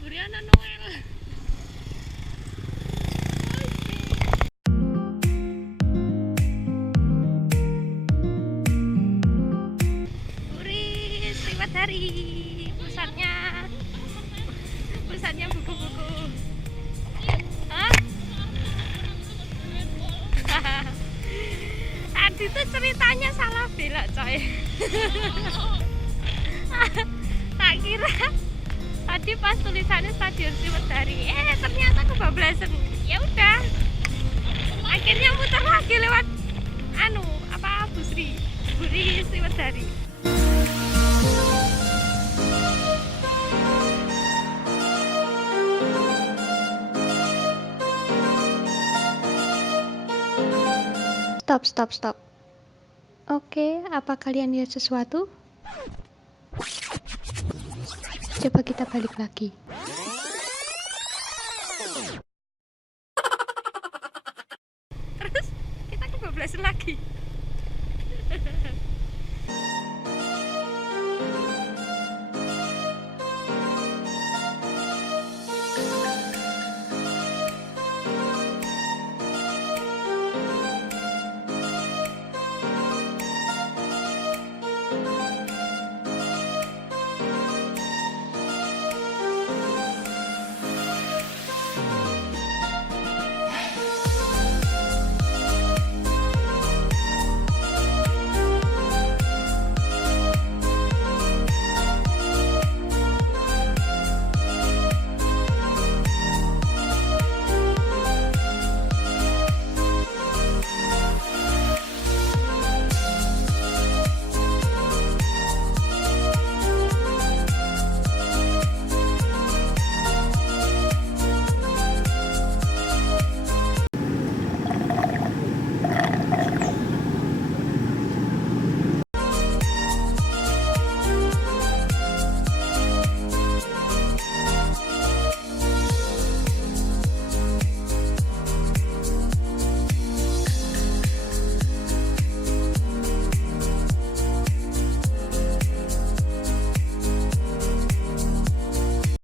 Buriana Noel. Buris, lewat hari pusatnya buku-buku. Hah? Tadi tuh ceritanya salah belok coy. Tak kira tadi pas tulisannya Stadion Sriwedari, ternyata kebablasan. Ya udah, akhirnya muter lagi lewat Buri Sriwedari. Stop. Oke, apa kalian lihat sesuatu? Coba kita balik lagi.